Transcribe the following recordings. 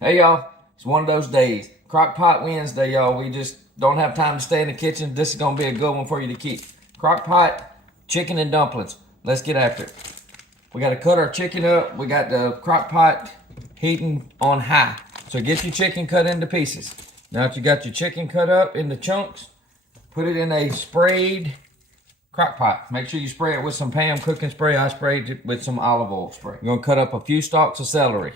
Hey y'all, it's one of those days. Crockpot Wednesday, y'all. We just don't have time to stay in the kitchen. This is gonna be a good one for you to keep. Crockpot chicken and dumplings. Let's get after it. We gotta cut our chicken up. We got the crockpot heating on high. So get your chicken cut into pieces. Now that you got your chicken cut up into chunks, put it in a sprayed crockpot. Make sure you spray it with some Pam cooking spray. I sprayed it with some olive oil spray. You're gonna cut up a few stalks of celery.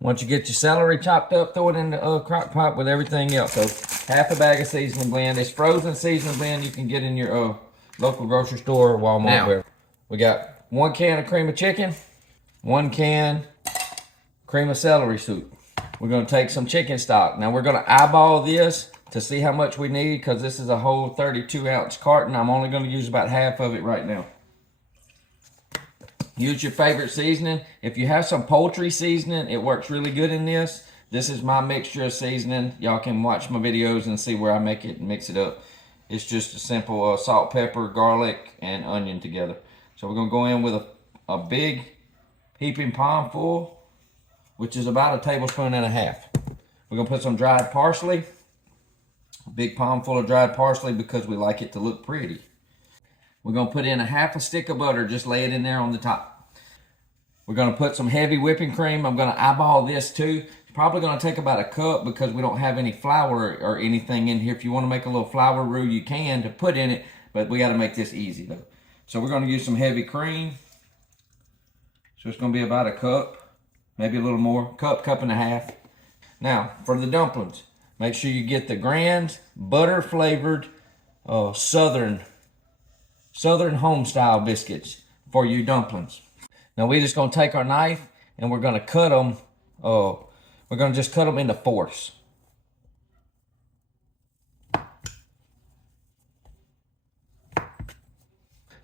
Once you get your celery chopped up, throw it in the crock pot with everything else. So half a bag of seasoning blend. It's frozen seasoning blend you can get in your local grocery store or Walmart. Now, wherever. We got 1 can of cream of chicken, 1 can cream of celery soup. We're gonna take some chicken stock. Now we're gonna eyeball this to see how much we need because this is a whole 32-ounce carton. I'm only gonna use about half of it right now. Use your favorite seasoning. If you have some poultry seasoning, it works really good in this. This is my mixture of seasoning. Y'all can watch my videos and see where I make it and mix it up. It's just a simple salt, pepper, garlic, and onion together. So we're gonna go in with a big heaping palm full, which is about 1.5 tablespoons. We're gonna put some dried parsley, a big palm full of dried parsley because we like it to look pretty. We're gonna put in 1/2 stick of butter, just lay it in there on the top. We're gonna put some heavy whipping cream. I'm gonna eyeball this too. It's probably gonna take about 1 cup because we don't have any flour or anything in here. If you wanna make a little flour roux, you can to put in it, but we gotta make this easy though. So we're gonna use some heavy cream. So it's gonna be about 1 cup, maybe a little more, cup and a half. Now, for the dumplings, make sure you get the Grand butter flavored Southern home style biscuits for your dumplings. Now we're just gonna take our knife and we're gonna cut them. We're gonna just cut them into fourths.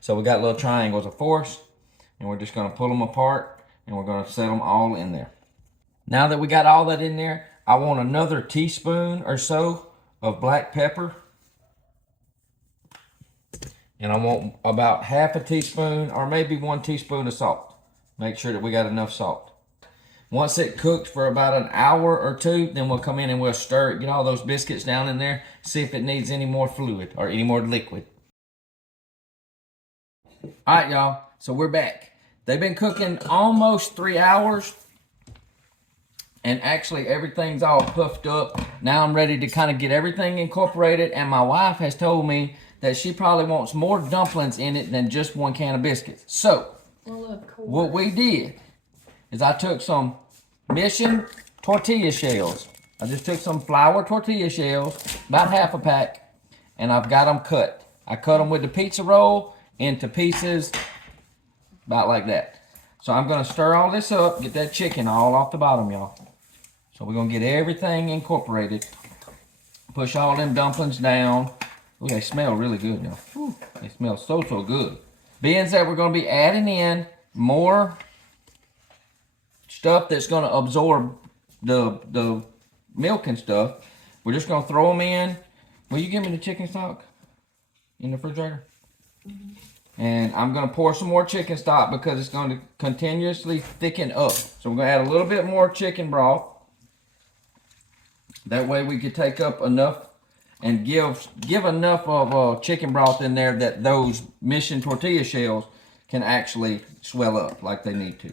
So we got little triangles of fourths, and we're just gonna pull them apart and we're gonna set them all in there. Now that we got all that in there, I want another teaspoon or so of black pepper. And I want about 1/2 teaspoon or maybe 1 teaspoon of salt. Make sure that we got enough salt. Once it cooks for about 1 hour or 2, then we'll come in and we'll stir it, get all those biscuits down in there, see if it needs any more fluid or any more liquid. All right, y'all, so we're back. They've been cooking almost 3 hours, and actually everything's all puffed up. Now I'm ready to kind of get everything incorporated, and my wife has told me that she probably wants more dumplings in it than just 1 can of biscuits. So, what we did is I took some Mission tortilla shells. I just took some flour tortilla shells, about 1/2 pack, and I've got them cut. I cut them with the pizza roll into pieces, about like that. So I'm gonna stir all this up, get that chicken all off the bottom, y'all. So we're gonna get everything incorporated. Push all them dumplings down. Ooh, they smell really good, y'all. Ooh, they smell so good. Being that we're gonna be adding in more stuff that's gonna absorb the milk and stuff, we're just gonna throw them in. Will you give me the chicken stock in the refrigerator? And I'm gonna pour some more chicken stock because it's going to continuously thicken up. So we're gonna add a little bit more chicken broth. That way we could take up enough and give enough of chicken broth in there that those Mission tortilla shells can actually swell up like they need to.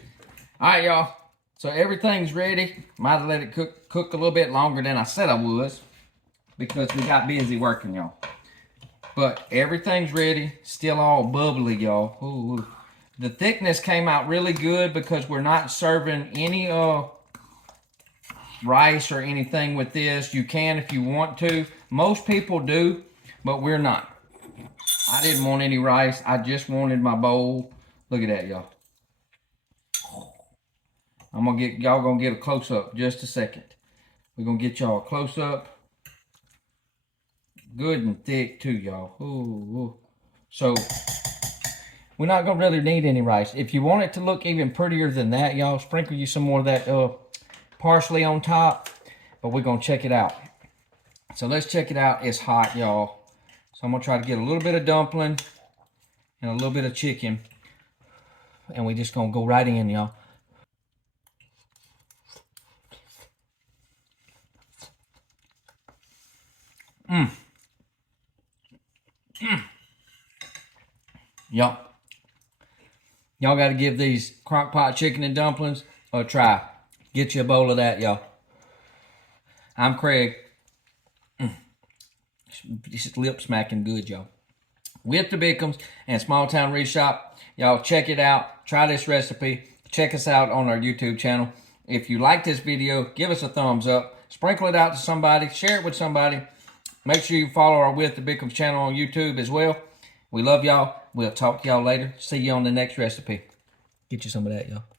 All right, y'all. So everything's ready. Might have let it cook a little bit longer than I said I was because we got busy working, y'all. But everything's ready. Still all bubbly, y'all. Ooh. The thickness came out really good because we're not serving any rice or anything with this. You can if you want to. Most people do, but we're not. I didn't want any rice. I just wanted my bowl. Look at that, y'all. Y'all gonna get a close up just a second. We're gonna get y'all a close up. Good and thick too, y'all. Ooh. So we're not gonna really need any rice. If you want it to look even prettier than that, y'all, sprinkle you some more of that parsley on top. But we're gonna check it out. So let's check it out. It's hot, y'all. So I'm gonna try to get a little bit of dumpling and a little bit of chicken, and we just gonna go right in, y'all. Y'all got to give these Crockpot chicken and dumplings a try. Get you a bowl of that, y'all. I'm Craig. This is lip smacking good, y'all. With the Bickums and Small Town Reshop. Y'all check it out. Try this recipe. Check us out on our YouTube channel. If you like this video, give us a thumbs up. Sprinkle it out to somebody. Share it with somebody. Make sure you follow our With the Bickums channel on YouTube as well. We love y'all. We'll talk to y'all later. See you on the next recipe. Get you some of that, y'all.